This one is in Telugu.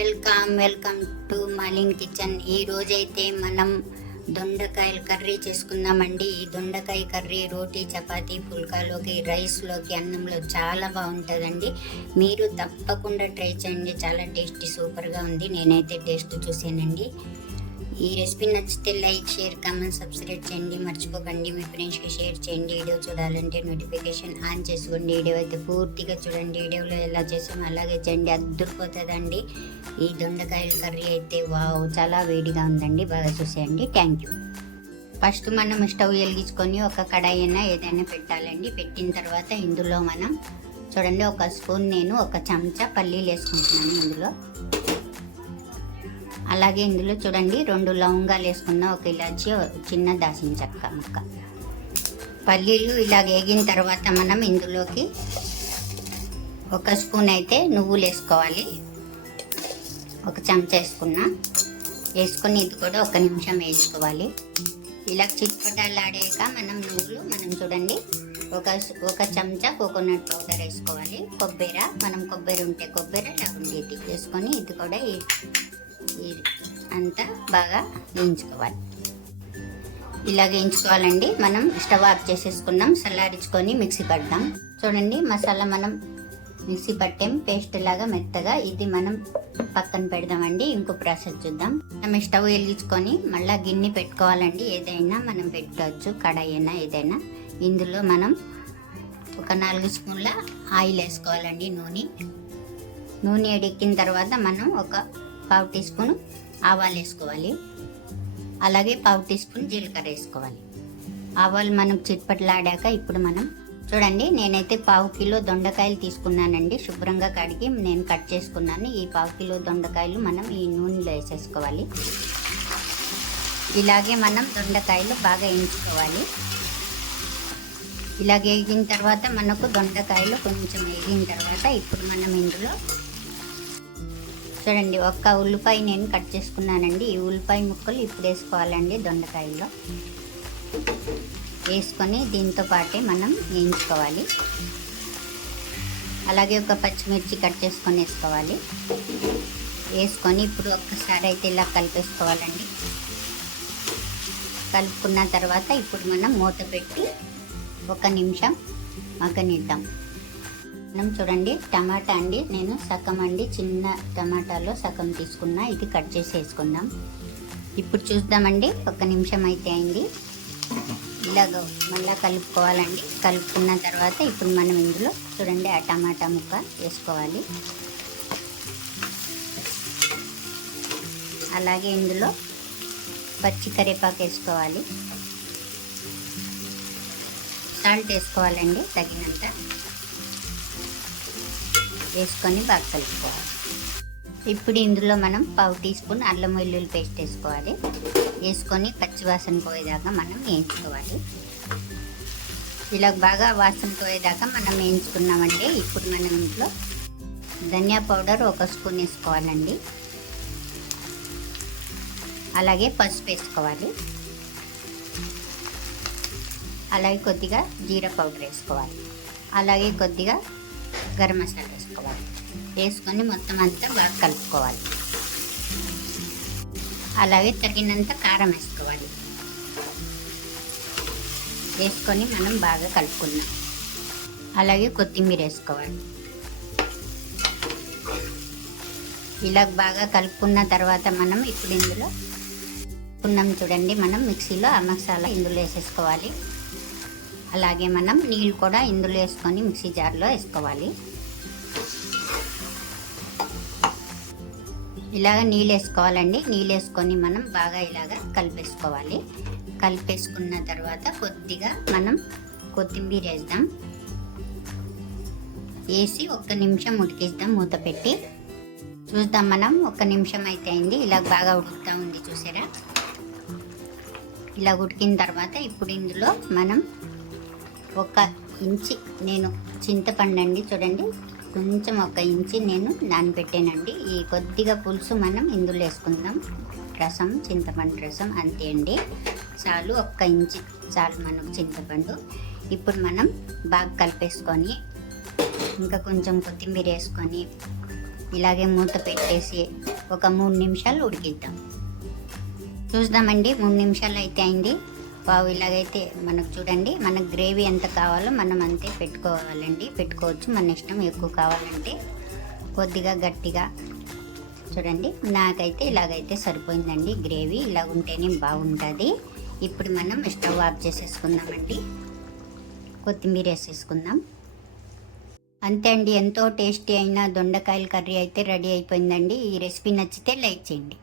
వెల్కమ్ వెల్కమ్ టు మాలింగ్ కిచెన్. ఈరోజైతే మనం దొండకాయల కర్రీ చేసుకుందామండి. ఈ దొండకాయ కర్రీ రోటీ చపాతీ పుల్కాలోకి రైస్లోకి అన్నంలో చాలా బాగుంటుందండి. మీరు తప్పకుండా ట్రై చేయండి. చాలా టేస్టీ సూపర్గా ఉంది. నేనైతే టేస్ట్ చూసానండి ఈ రెసిపీ నచ్చితే లైక్ షేర్ కామెంట్ సబ్స్క్రైబ్ చేయండి. మర్చిపోకండి. మీ ఫ్రెండ్స్కి షేర్ చేయండి. వీడియో చూడాలంటే నోటిఫికేషన్ ఆన్ చేసుకోండి. వీడియో అయితే పూర్తిగా చూడండి. వీడియోలో ఎలా చేసామో అలాగే చేయండి. అద్దరిపోతుందండి ఈ దొండకాయల కర్రీ అయితే వావ్ చాలా వేడిగా ఉందండి. బాగా చూసేయండి. థ్యాంక్ యూ ఫస్ట్ మనం స్టవ్ వెలిగించుకొని ఒక కడాయి అయినా ఏదైనా పెట్టాలండి. పెట్టిన తర్వాత ఇందులో మనం చూడండి ఒక స్పూన్ నేను ఒక చెంచా పల్లీలు వేసుకుంటున్నాను ఇందులో. అలాగే ఇందులో చూడండి రెండు లవంగాలు వేసుకున్న ఒక ఇలాచి చిన్న దాసిన చెక్క ముక్క. పల్లీలు ఇలా వేగిన తర్వాత మనం ఇందులోకి ఒక స్పూన్ అయితే నువ్వులు వేసుకోవాలి. ఒక చెంచా వేసుకున్నా. వేసుకొని ఇది కూడా ఒక నిమిషం వేసుకోవాలి ఇలా చిట్పటాలాడాక మనం నువ్వులు మనం చూడండి ఒక ఒక చెంచా కోకోనట్ పౌడర్ వేసుకోవాలి. కొబ్బరి మనం కొబ్బరి ఉంటే కొబ్బరి లేకుంటే ఇది వేసుకొని ఇది కూడా అంతా బాగా వేయించుకోవాలి. ఇలా వేయించుకోవాలండి. మనం స్టవ్ ఆఫ్ చేసేసుకున్నాం చల్లారించుకొని మిక్సీ పడదాం. చూడండి మసాలా మనం మిక్సీ పట్టాం. పేస్ట్ లాగా మెత్తగా ఇది మనం పక్కన పెడదామండి. ఇంకో ప్రాసెస్ చూద్దాం. మనం స్టవ్ వెలిగించుకొని మళ్ళీ గిన్నె పెట్టుకోవాలండి. ఏదైనా మనం పెట్టుకోవచ్చు కడాయి అయినా ఏదైనా. ఇందులో మనం ఒక నాలుగు స్పూన్ల ఆయిల్ వేసుకోవాలండి నూనె. నూనె ఎడెక్కిన తర్వాత మనం ఒక పావు టీ స్పూన్ ఆవాలు వేసుకోవాలి. అలాగే పావు టీ స్పూన్ జీలకర్ర వేసుకోవాలి. ఆవాలు మనం చిట్పట్లాడాక ఇప్పుడు మనం చూడండి నేనైతే పావు కిలో దొండకాయలు తీసుకున్నానండి. శుభ్రంగా కడిగి నేను కట్ చేసుకున్నాను. ఈ పావు కిలో దొండకాయలు మనం ఈ నూనెలో వేసేసుకోవాలి. ఇలాగే మనం దొండకాయలు బాగా వేయించుకోవాలి. ఇలా వేగిన తర్వాత మనకు దొండకాయలు కొంచెం వేగిన తర్వాత ఇప్పుడు మనం ఇందులో చూడండి ఒక్క ఉల్లిపాయ నేను కట్ చేసుకున్నానండి. ఈ ఉల్లిపాయ ముక్కలు ఇప్పుడు వేసుకోవాలండి దొండకాయల్లో. వేసుకొని దీంతో పాటే మనం వేయించుకోవాలి. అలాగే ఒక పచ్చిమిర్చి కట్ చేసుకొని వేసుకోవాలి. వేసుకొని ఇప్పుడు ఒక్కసారి అయితే ఇలా కలిపేసుకోవాలండి. కలుపుకున్న తర్వాత ఇప్పుడు మనం మూత పెట్టి ఒక నిమిషం మగ్గనిద్దాం. మనం చూడండి టమాటా అండి. నేను సగం అండి. చిన్న టమాటాలో సగం తీసుకున్నా. ఇది కట్ చేసి వేసుకుందాం. ఇప్పుడు చూద్దామండి. ఒక నిమిషం అయితే అయింది. ఇలాగ మళ్ళీ కలుపుకోవాలండి. కలుపుకున్న తర్వాత ఇప్పుడు మనం ఇందులో చూడండి ఆ టమాటా ముక్క వేసుకోవాలి. అలాగే ఇందులో పచ్చి కరివేపాకు వేసుకోవాలి. సాల్ట్ వేసుకోవాలండి తగినంత. వేసుకొని బాగా కలుపుకోవాలి. ఇప్పుడు ఇందులో మనం పావు టీ స్పూన్ అల్లం వెల్లుల్లి పేస్ట్ వేసుకోవాలి. వేసుకొని పచ్చివాసన పోయేదాకా మనం వేయించుకోవాలి. ఇలా బాగా వాసన పోయేదాకా మనం వేయించుకున్నామంటే ఇప్పుడు మనం ఇంట్లో ధనియా పౌడర్ ఒక స్పూన్ వేసుకోవాలండి. అలాగే పసుపు వేసుకోవాలి. అలాగే కొద్దిగా జీరా పౌడర్ వేసుకోవాలి. అలాగే కొద్దిగా గరం మసాలా వేసుకోవాలి. వేసుకొని మొత్తం అంతా బాగా కలుపుకోవాలి. అలాగే తగినంత కారం వేసుకోవాలి. వేసుకొని మనం బాగా కలుపుకుందాం. అలాగే కొత్తిమీర వేసుకోవాలి. ఇలా బాగా కలుపుకున్న తర్వాత మనం ఇప్పుడు ఇందులో ఉన్నాం చూడండి మనం మిక్సీలో ఆ మసాలా ఇందులో వేసేసుకోవాలి. అలాగే మనం నీళ్ళు కూడా ఇందులో వేసుకొని మిక్సీ జార్లో వేసుకోవాలి. ఇలాగ నీళ్ళు వేసుకోవాలండి. నీళ్ళు వేసుకొని మనం బాగా ఇలాగ కలిపేసుకోవాలి. కలిపేసుకున్న తర్వాత కొద్దిగా మనం కొత్తిమీర వేద్దాం. వేసి ఒక్క నిమిషం ఉడికిద్దాం మూత పెట్టి. చూద్దాం మనం ఒక నిమిషం అయితే అయింది ఇలా బాగా ఉడుకుతూ ఉంది చూసారా? ఇలా ఉడికిన తర్వాత ఇప్పుడు ఇందులో మనం ఒక ఇంచి నేను చింతపండు అండి చూడండి. కొంచెం ఒక ఇంచి నేను నానబెట్టానండి. ఈ కొద్దిగా పులుసు మనం ఇందులో వేసుకుందాం. రసం చింతపండు రసం అంతే అండి. చాలు ఒక్క ఇంచి చాలు మనకు చింతపండు. ఇప్పుడు మనం బాగా కలిపేసుకొని ఇంకా కొంచెం కొత్తిమీర వేసుకొని ఇలాగే మూత పెట్టేసి ఒక మూడు నిమిషాలు ఉడికిద్దాం. చూద్దామండి మూడు నిమిషాలు అయితే అయింది. పావు ఇలాగైతే మనకు చూడండి మనకు గ్రేవీ ఎంత కావాలో మనం అంతే పెట్టుకోవాలండి. పెట్టుకోవచ్చు మన ఇష్టం ఎక్కువ కావాలంటే. కొద్దిగా గట్టిగా. చూడండి నాకైతే ఇలాగైతే సరిపోయిందండి గ్రేవీ. ఇలా ఉంటేనే బాగుంటుంది. ఇప్పుడు మనం స్టవ్ ఆఫ్ చేసేసుకుందామండి. కొత్తిమీర వేసేసుకుందాం. అంతే అండి ఎంతో టేస్టీ అయిన దొండకాయల కర్రీ అయితే రెడీ అయిపోయిందండి. ఈ రెసిపీ నచ్చితే లైక్ చేయండి.